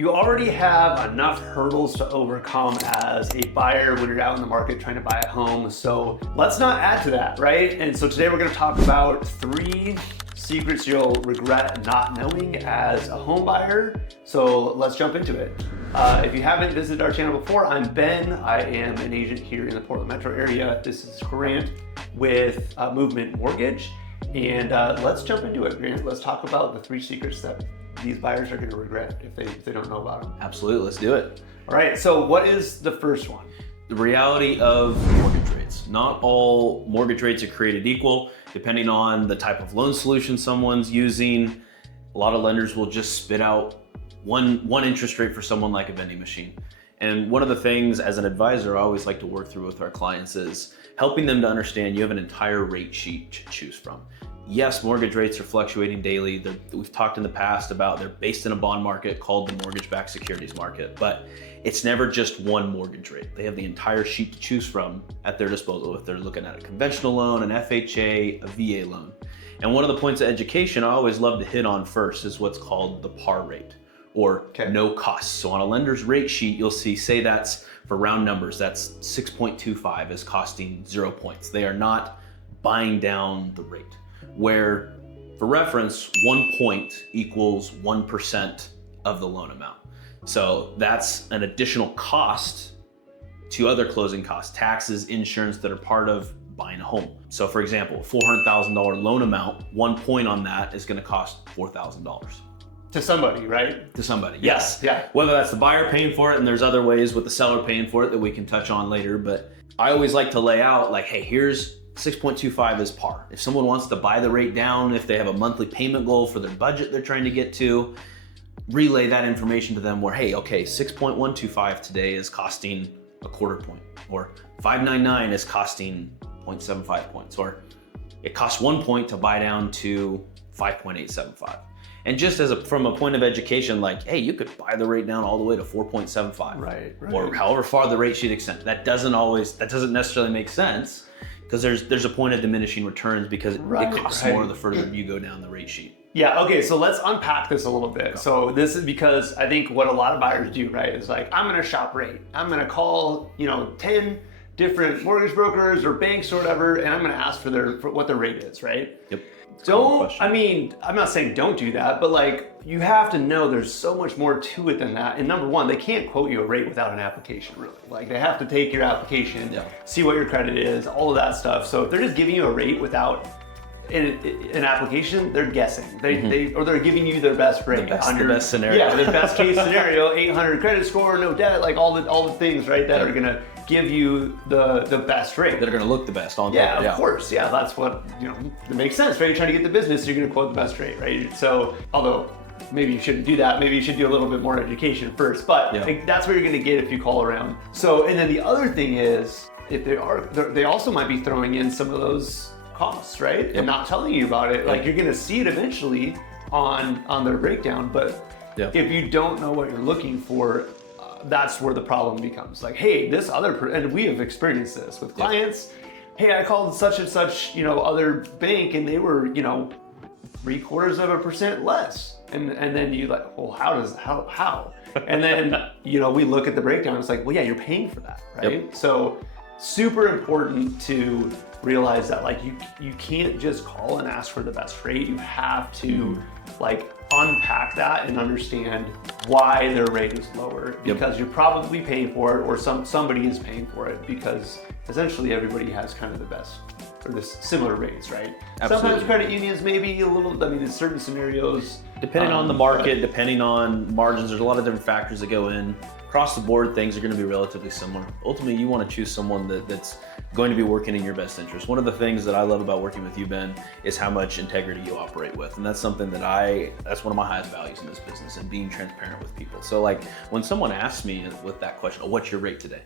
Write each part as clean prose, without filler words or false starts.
You already have enough hurdles to overcome as a buyer when you're out in the market trying to buy a home. So let's not add to that, right? And so today we're going to talk about 3 secrets you'll regret not knowing as a home buyer. So let's jump into it. If you haven't visited our channel before, I'm Ben. I am an agent here in the Portland metro area. This is Grant with Movement Mortgage. And let's jump into it, Grant. Let's talk about the 3 secrets that these buyers are going to regret if they don't know about them. Absolutely, let's do it. All right, so what is the first one? The reality of mortgage rates. Not all mortgage rates are created equal, depending on the type of loan solution someone's using. A lot of lenders will just spit out one interest rate for someone like a vending machine. And one of the things as an advisor I always like to work through with our clients is helping them to understand you have an entire rate sheet to choose from. Yes, mortgage rates are fluctuating daily. We've talked in the past about they're based in a bond market called the mortgage-backed securities market, but it's never just one mortgage rate. They have the entire sheet to choose from at their disposal if they're looking at a conventional loan, an FHA, a VA loan. And one of the points of education I always love to hit on first is what's called the par rate, or no cost. So on a lender's rate sheet, you'll see, say that's for round numbers, that's 6.25 is costing 0 points. They are not buying down the rate. Where, for reference, 1 point equals 1% of the loan amount. So that's an additional cost to other closing costs, taxes, insurance that are part of buying a home. So for example, a $400,000 loan amount, 1 point on that is gonna cost $4,000. To somebody, right? To somebody, yes. Yeah. Whether that's the buyer paying for it, and there's other ways with the seller paying for it that we can touch on later, but I always like to lay out like, hey, here's 6.25 is par. If someone wants to buy the rate down, if they have a monthly payment goal for their budget they're trying to get to, relay that information to them where, hey, okay, 6.125 today is costing a quarter point, or 599 is costing 0.75 points, or it costs 1 point to buy down to 5.875. And just as from a point of education, like, hey, you could buy the rate down all the way to 4.75, right. Or however far the rate sheet extends. That doesn't necessarily make sense, because there's a point of diminishing returns because it costs more the further you go down the rate sheet. Yeah, okay, so let's unpack this a little bit. So this is because I think what a lot of buyers do, right, is like, I'm gonna shop rate. I'm gonna call, 10 different mortgage brokers or banks or whatever, and I'm gonna ask for what their rate is, right? Yep. I'm not saying don't do that, but like, you have to know there's so much more to it than that. And number one, they can't quote you a rate without an application, really. Like, they have to take your application, see what your credit is, all of that stuff. So if they're just giving you a rate without an application, they're guessing. Or they're giving you their best rate. The best scenario. Yeah, the best case scenario, 800 credit score, no debt, like all the things, right, that are gonna give you the best rate. That are gonna look the best on paper. Of course, that's what, it makes sense, right? You're trying to get the business, you're gonna quote the best rate, right? So, although maybe you shouldn't do that, maybe you should do a little bit more education first, but that's what you're gonna get if you call around. So, and then the other thing is, if they also might be throwing in some of those costs, right? And not telling you about it. Like, you're gonna see it eventually on their breakdown, but if you don't know what you're looking for, that's where the problem becomes. Like, hey, this other, and we have experienced this with clients. Hey, I called such and such, other bank, and they were, 0.75% less. And then you like, well, how? And then, we look at the breakdown, it's like, well, yeah, you're paying for that, right? Yep. So super important to realize that, like, you can't just call and ask for the best rate. You have to like unpack that and understand why their rate is lower, because you're probably paying for it, or somebody is paying for it, because essentially everybody has kind of the best or the similar rates, right? Absolutely. Sometimes credit unions maybe a little, in certain scenarios. Depending on the market, depending on margins, there's a lot of different factors that go in. Across the board, things are going to be relatively similar. Ultimately, you want to choose someone that's going to be working in your best interest. One of the things that I love about working with you, Ben, is how much integrity you operate with. And that's something that's one of my highest values in this business, and being transparent with people. So like, when someone asks me with that question, what's your rate today?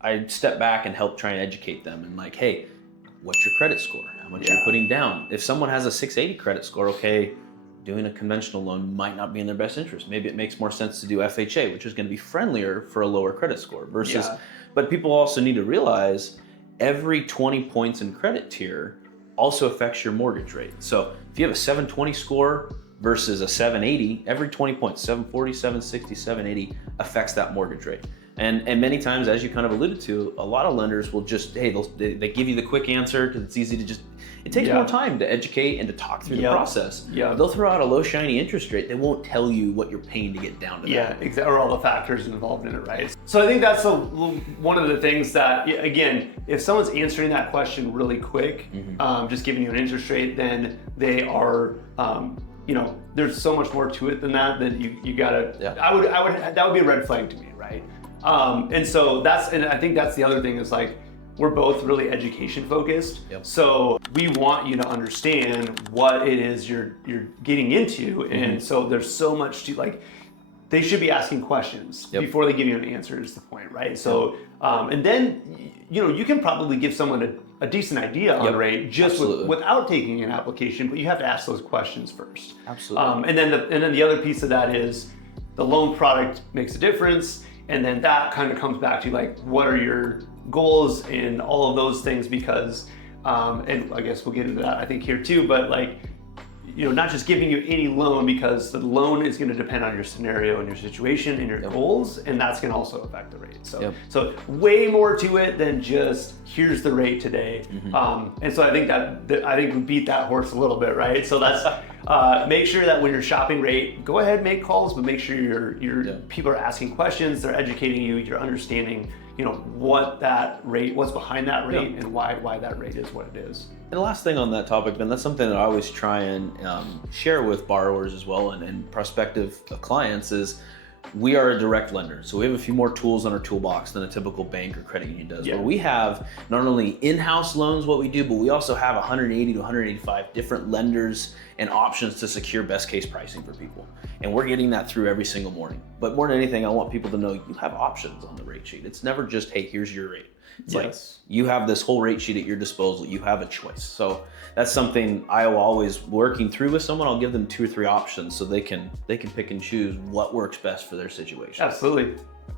I step back and help try and educate them, and like, hey, what's your credit score? How much you're putting down? If someone has a 680 credit score, okay, doing a conventional loan might not be in their best interest. Maybe it makes more sense to do FHA, which is going to be friendlier for a lower credit score versus, but people also need to realize every 20 points in credit tier also affects your mortgage rate. So if you have a 720 score, versus a 780, every 20 points, 740, 760, 780 affects that mortgage rate. And many times, as you kind of alluded to, a lot of lenders will just, hey, they give you the quick answer because it's easy to just, it takes more time to educate and to talk through the process. They'll throw out a low shiny interest rate. They won't tell you what you're paying to get down to that. Yeah, exactly, or all the factors involved in it, right? So I think that's one of the things that, again, if someone's answering that question really quick, just giving you an interest rate, then they are, there's so much more to it than that. Then you gotta. I would that would be a red flag to me, right? And I think that's the other thing is like, we're both really education focused. So we want you to understand what it is you're getting into. And so there's so much to like, they should be asking questions before they give you an answer is the point, right? So, and then, you can probably give someone a decent idea on rate just without taking an application, but you have to ask those questions first. Absolutely. And then the other piece of that is the loan product makes a difference. And then that kind of comes back to like, what are your goals and all of those things, because, and I guess we'll get into that I think here too, but like, not just giving you any loan, because the loan is going to depend on your scenario and your situation and your goals, and that's going to also affect the rate. So way more to it than just here's the rate today. And so I think I think we beat that horse a little bit, right? So that's make sure that when you're shopping rate, go ahead, make calls, but make sure your people are asking questions, they're educating you, you're understanding what that rate, what's behind that rate, and why that rate is what it is. And the last thing on that topic, Ben, that's something that I always try and share with borrowers as well and prospective clients is we are a direct lender. So we have a few more tools in our toolbox than a typical bank or credit union does. Where we have not only in-house loans, what we do, but we also have 180 to 185 different lenders and options to secure best case pricing for people. And we're getting that through every single morning. But more than anything, I want people to know you have options on the rate sheet. It's never just, hey, here's your rate. It's like you have this whole rate sheet at your disposal. You have a choice. So that's something I will always, working through with someone, I'll give them 2 or 3 options so they can pick and choose what works best for their situation. Absolutely.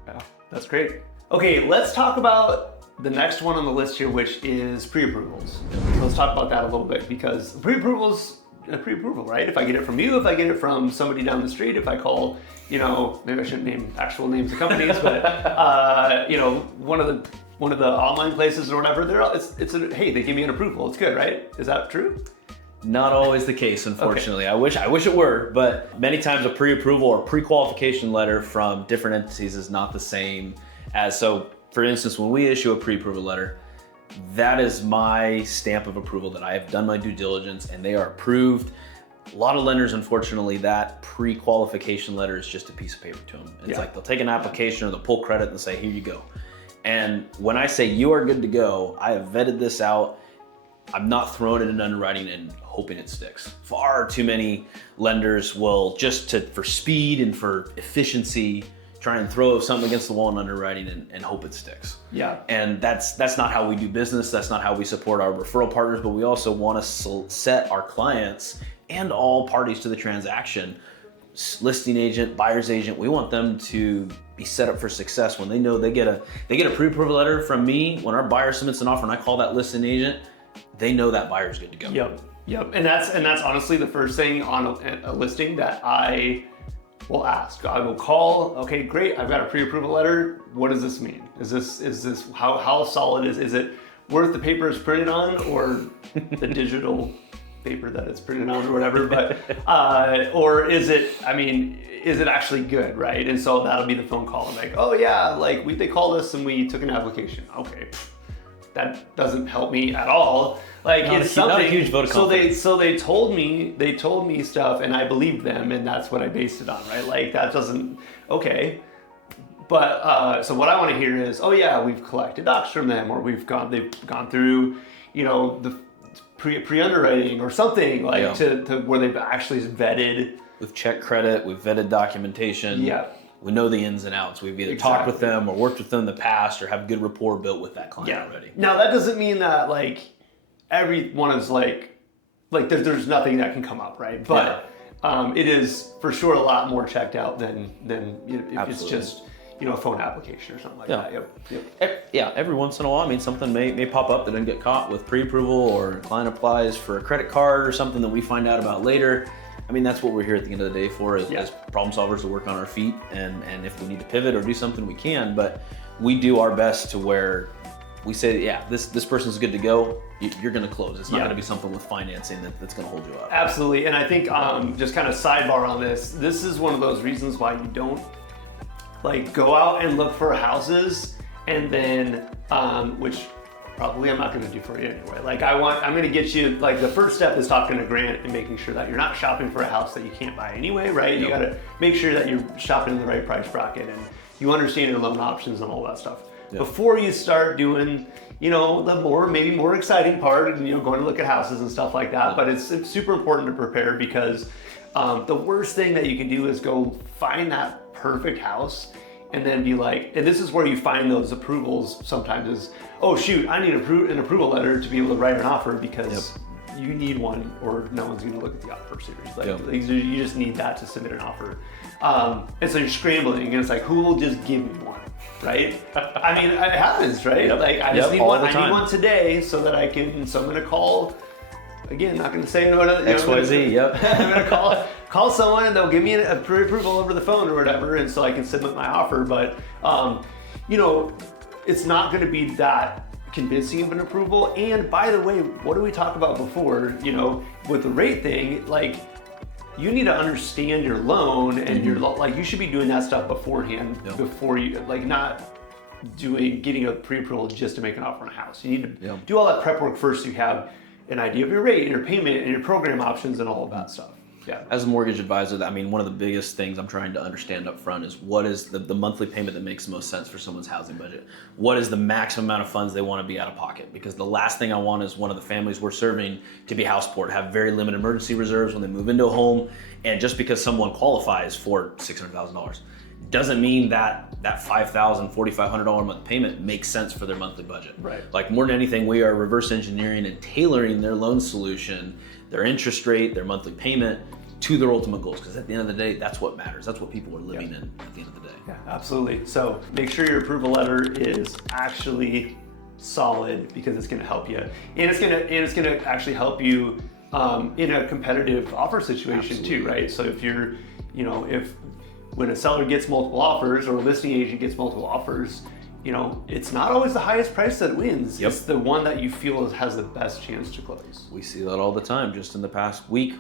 Yeah, that's great. Okay, let's talk about the next one on the list here, which is pre-approvals. Let's talk about that a little bit, because pre-approvals, a pre-approval, right? If I get it from you, if I get it from somebody down the street, if I call, maybe I shouldn't name actual names of companies, but one of the online places or whatever, hey, they give me an approval. It's good, right? Is that true? Not always the case, unfortunately. Okay. I wish it were, but many times a pre-approval or pre-qualification letter from different entities is not the same as, so for instance, when we issue a pre-approval letter, that is my stamp of approval that I have done my due diligence and they are approved. A lot of lenders, unfortunately, that pre-qualification letter is just a piece of paper to them. It's like they'll take an application or they'll pull credit and say, here you go. And when I say you are good to go, I have vetted this out. I'm not throwing it in underwriting and hoping it sticks. Far too many lenders will for speed and for efficiency, try and throw something against the wall in underwriting and hope it sticks. And that's not how we do business. That's not how we support our referral partners, but we also want to set our clients and all parties to the transaction, listing agent, buyer's agent, we want them to be set up for success when they know they get a pre-approval letter from me. When our buyer submits an offer and I call that listing agent, they know that buyer's good to go. Yep. And that's honestly the first thing on a listing that I will ask. I will call, okay, great, I've got a pre-approval letter. What does this mean? Is this how solid is it worth the paper it's printed on, or the digital paper that it's printed on or whatever, but or is it actually good, right? And so that'll be the phone call. I'm like, oh yeah, like they called us and we took an application. Okay, that doesn't help me at all. Like it's something. Not a huge vote of confidence. So they told me stuff and I believed them, and that's what I based it on, right? Like that doesn't, okay. But so what I want to hear is, oh yeah, we've collected docs from them, or they've gone through, the pre-underwriting or something like to where they've actually vetted. We've checked credit, we've vetted documentation. We know the ins and outs. We've either talked with them or worked with them in the past or have good rapport built with that client already. Now that doesn't mean that like everyone is like there's nothing that can come up, right? But it is for sure a lot more checked out than if it's just a phone application or something like that. Every once in a while, something may pop up that didn't get caught with pre-approval, or a client applies for a credit card or something that we find out about later. I mean, that's what we're here at the end of the day for, as problem solvers, to work on our feet, and if we need to pivot or do something, we can, but we do our best to where we say, yeah, this person's good to go, you're gonna close. It's not gonna be something with financing that's gonna hold you up. Absolutely, and I think just kind of sidebar on this is one of those reasons why you don't like go out and look for houses and then, which probably I'm not gonna do for you anyway. Like I'm gonna get you, like the first step is talking to Grant and making sure that you're not shopping for a house that you can't buy anyway, right? You gotta make sure that you're shopping in the right price bracket and you understand your loan options and all that stuff. Before you start doing, the maybe more exciting part, and going to look at houses and stuff like that. But it's super important to prepare, because the worst thing that you can do is go find that perfect house and then be like, and this is where you find those approvals sometimes is, oh shoot, I need an approval letter to be able to write an offer, because you need one or no one's gonna look at the offer series. Like you just need that to submit an offer. And so you're scrambling and it's like, who will just give me one, right? I mean, it happens, right? Like I just need one, I need one today so that so I'm gonna call, again, not gonna say no to XYZ, I'm gonna call someone and they'll give me a pre-approval over the phone or whatever, and so I can submit my offer. But it's not gonna be that convincing of an approval. And by the way, what did we talk about before? With the rate thing, like you need to understand your loan and your like you should be doing that stuff beforehand before you not getting a pre-approval just to make an offer on a house. You need to do all that prep work first, so you have an idea of your rate and your payment and your program options and all of that stuff. Yeah. As a mortgage advisor, I mean, one of the biggest things I'm trying to understand up front is what is the monthly payment that makes the most sense for someone's housing budget? What is the maximum amount of funds they want to be out of pocket? Because the last thing I want is one of the families we're serving to be house poor, to have very limited emergency reserves when they move into a home. And just because someone qualifies for $600,000 doesn't mean that $5,000, $4,500 a month payment makes sense for their monthly budget. Right. Like more than anything, we are reverse engineering and tailoring their loan solution, their interest rate, their monthly payment to their ultimate goals. Because at the end of the day, that's what matters. That's what people are living in at the end of the day. Yeah, absolutely. So make sure your approval letter is actually solid, because it's going to help you, and it's going to actually help you in a competitive offer situation too, right? So if you're, when a seller gets multiple offers or a listing agent gets multiple offers, it's not always the highest price that wins. It's the one that you feel has the best chance to close. We see that all the time. Just in the past week,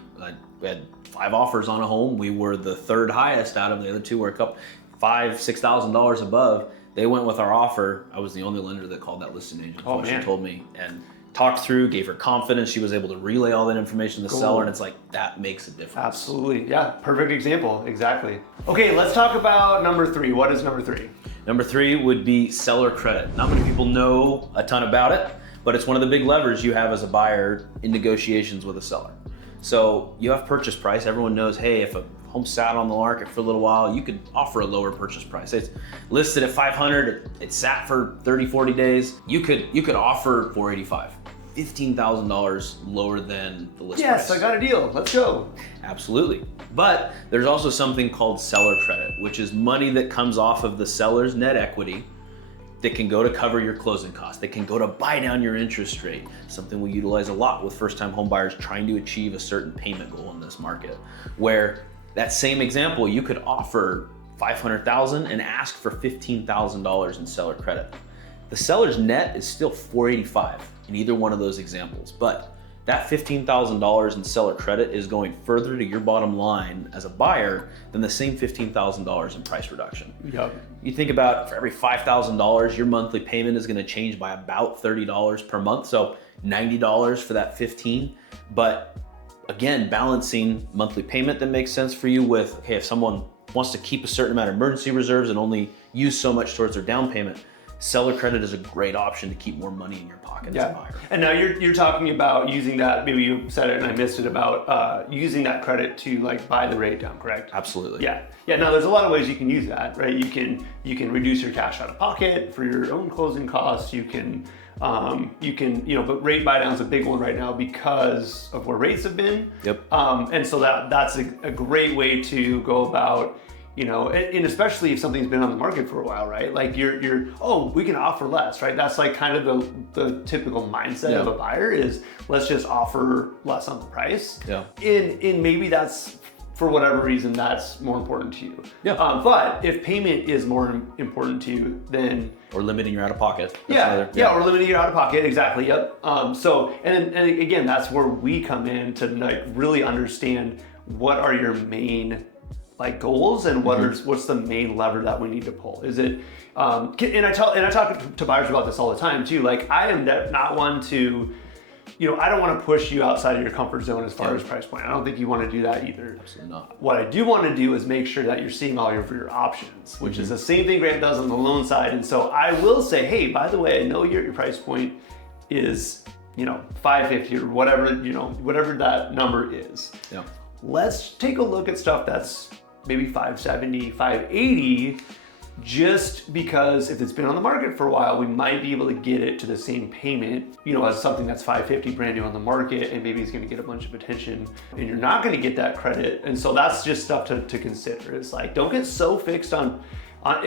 we had 5 offers on a home. We were the 3rd highest out of the other 2 were $5,000-$6,000 above. They went with our offer. I was the only lender that called that listing agent. Oh, she told me, and talked through, gave her confidence. She was able to relay all that information to the seller, and it's like, that makes a difference. Absolutely, yeah, perfect example, exactly. Okay, let's talk about number 3. What is number 3? Number 3 would be seller credit. Not many people know a ton about it, but it's one of the big levers you have as a buyer in negotiations with a seller. So you have purchase price. Everyone knows, hey, if a home sat on the market for a little while, you could offer a lower purchase price. It's listed at $500, it sat for 30, 40 days. You could offer $485. $15,000 lower than the list price. Yes, I got a deal. Let's go. Absolutely. But there's also something called seller credit, which is money that comes off of the seller's net equity that can go to cover your closing costs, that can go to buy down your interest rate, something we utilize a lot with first-time home buyers trying to achieve a certain payment goal in this market, where that same example, you could offer $500,000 and ask for $15,000 in seller credit. The seller's net is still $485 in either one of those examples, but that $15,000 in seller credit is going further to your bottom line as a buyer than the same $15,000 in price reduction. Yep. You think about, for every $5,000, your monthly payment is going to change by about $30 per month, so $90 for that 15. But again, balancing monthly payment that makes sense for you with, okay, if someone wants to keep a certain amount of emergency reserves and only use so much towards their down payment, seller credit is a great option to keep more money in your pocket as a buyer. And now you're talking about using that, maybe you said it and I missed it, about using that credit to like buy the rate down, correct? Absolutely. Yeah. Now there's a lot of ways you can use that, right? You can reduce your cash out of pocket for your own closing costs. You can, but rate buy down is a big one right now because of where rates have been. Yep. And so that's a great way to go about, You know, and especially if something's been on the market for a while, right? Like oh, we can offer less, right? That's like kind of the typical mindset of a buyer is let's just offer less on the price. Yeah. And maybe that's, for whatever reason, that's more important to you. Yeah. But if payment is more important to you, then... Or limiting your out-of-pocket. Or limiting your out-of-pocket, exactly, yep. So, and again, that's where we come in to like really understand what are your main like goals and what's the main lever that we need to pull. Is it, and I talk to buyers about this all the time too. Like I am not one to, you know, I don't want to push you outside of your comfort zone as far as price point. I don't think you want to do that either. Absolutely not. What I do want to do is make sure that you're seeing all of your options, which is the same thing Grant does on the loan side. And so I will say, hey, by the way, I know your price point is, you know, $550 or whatever, you know, whatever that number is. Yeah. Let's take a look at stuff that's maybe $570, $580, just because if it's been on the market for a while, we might be able to get it to the same payment, you know, as something that's $550 brand new on the market, and maybe it's going to get a bunch of attention and you're not going to get that credit. And so that's just stuff to consider. It's like, don't get so fixed on,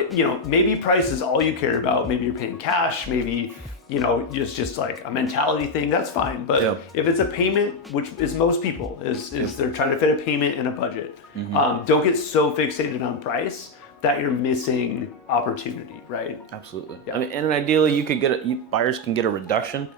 you know, maybe price is all you care about. Maybe you're paying cash, maybe, you know, just like a mentality thing, that's fine. But if it's a payment, which is most people, is they're trying to fit a payment in a budget. Don't get so fixated on price that you're missing opportunity, right? Absolutely. Yeah. I mean, and ideally, you could buyers can get a reduction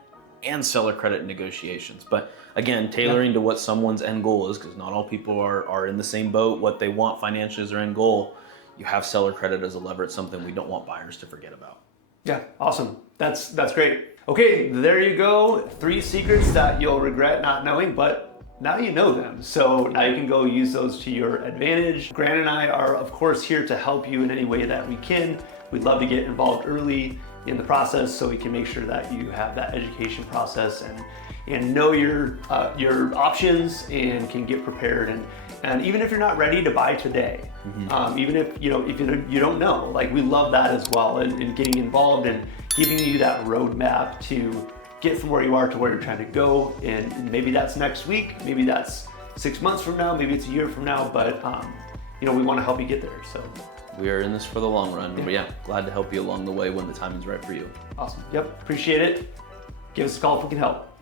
and seller credit negotiations. But again, tailoring to what someone's end goal is, because not all people are in the same boat. What they want financially is their end goal. You have seller credit as a lever. It's something we don't want buyers to forget about. Yeah, awesome. That's great. Okay, there you go. 3 secrets that you'll regret not knowing, but now you know them. So now you can go use those to your advantage. Grant and I are, of course, here to help you in any way that we can. We'd love to get involved early in the process so we can make sure that you have that education process and know your options and can get prepared. And even if you're not ready to buy today, even if you don't know, like we love that as well, and getting involved and giving you that roadmap to get from where you are to where you're trying to go. And maybe that's next week, maybe that's 6 months from now, maybe it's a year from now, but you know, we want to help you get there. So we are in this for the long run. But yeah, glad to help you along the way when the time is right for you. Awesome. Yep, appreciate it. Give us a call if we can help.